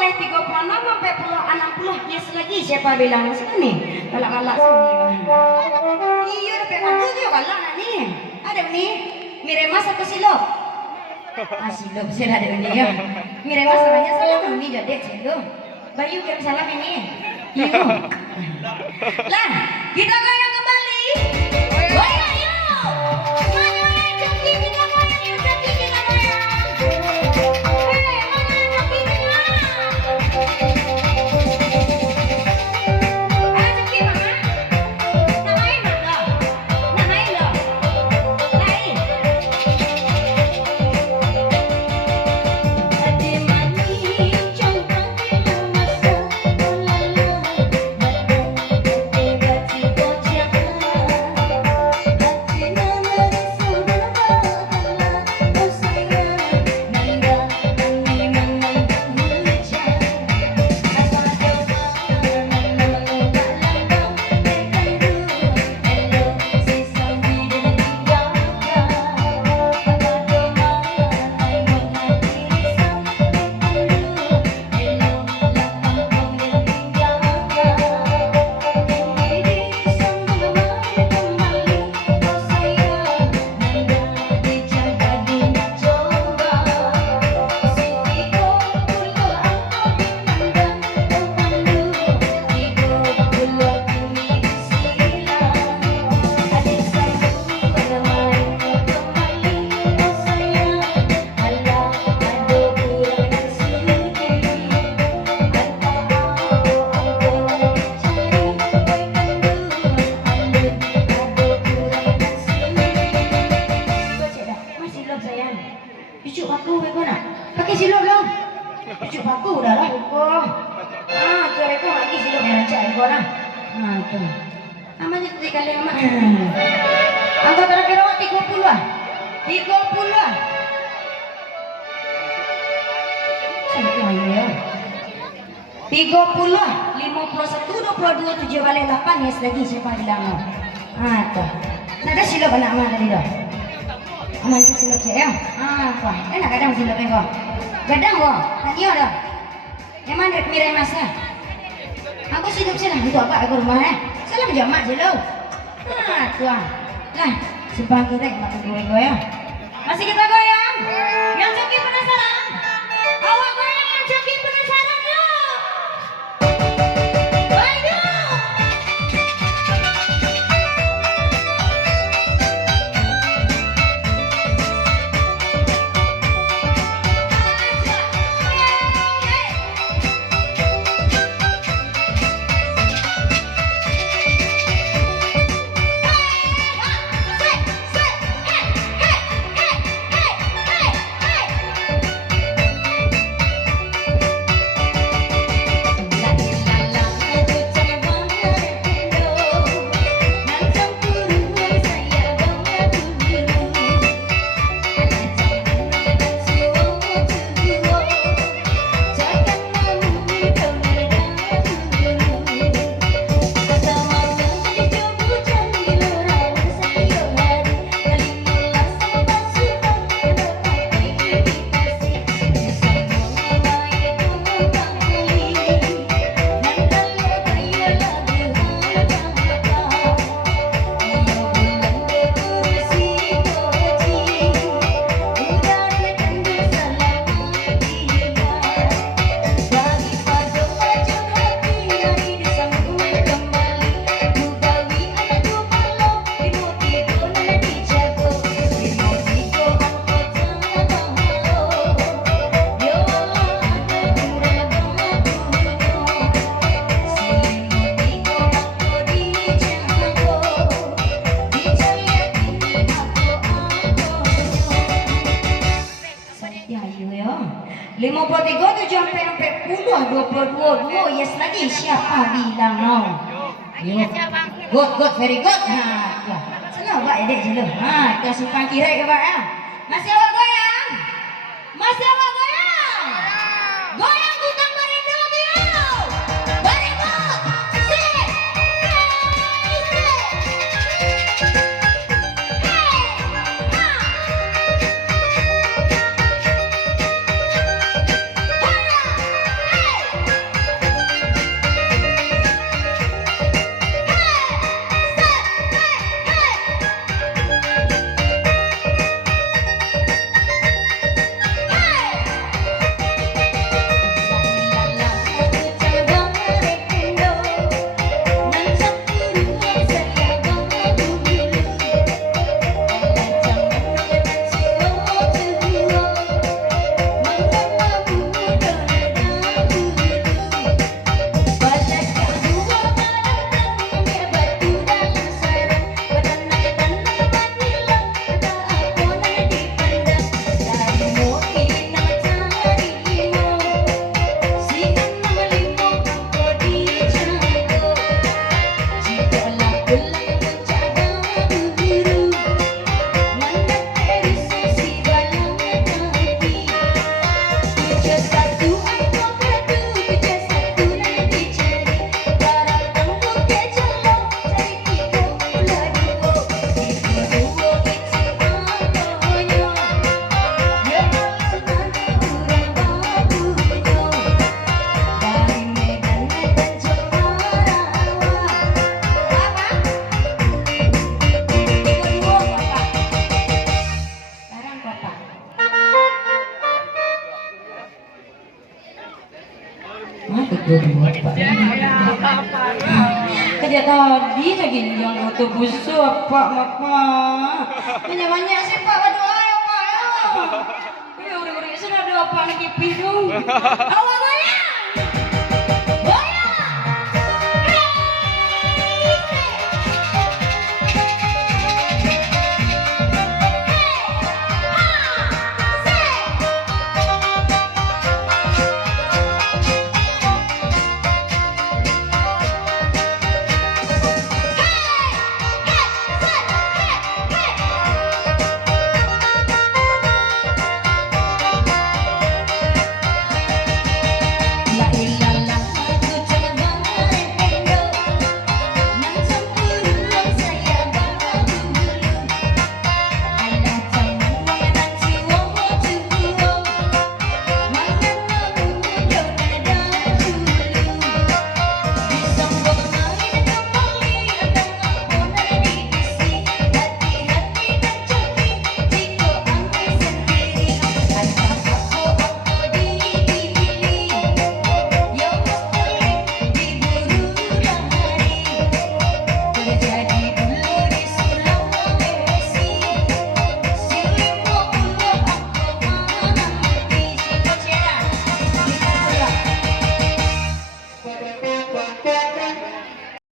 boleh 36 sampai 60 yes lagi siapa bilang sini nih galak-galak sini iya udah pengen tuh galak nak nih ada nih Miremas atau Silop Silop sih ada nih ya Miremas namanya salah nih jadi Silop Bayu kirim salam ini yuk lah kita goyang kembali goyang yuk mana yang joki kita goyang yuk joki kita goyang namanya tiga kali emak angka terakhir 30 lah 30 lah sampai ayo ya 30 lah 51 22 7 balik 8 yes lagi siapa bilang tuh ada silap anak mana tadi dah aman itu silap saya apa enak kadang silapnya kok kadang kok tadi ada emang rek mirai masa aku silap sih lah untuk apa aku rumah salam jamak je lo tuan lah simpang kita nak goyang masih kita goyang yang joki penasaran awak goyang yang joki penasaran yuk ayo yes lagi siapa bilang no good very good senang pak edek je lo kita simpan kira ke pak masih awak goyang goyang tukang barindo tio barindo hey Ah, ikut buat Pak. Kerja tadi lagi yang otobus Pak, Maka. Banyak-banyak sih Pak, berdoa ya Pak ya. Ya udah sudah doa Pak lagi pidung.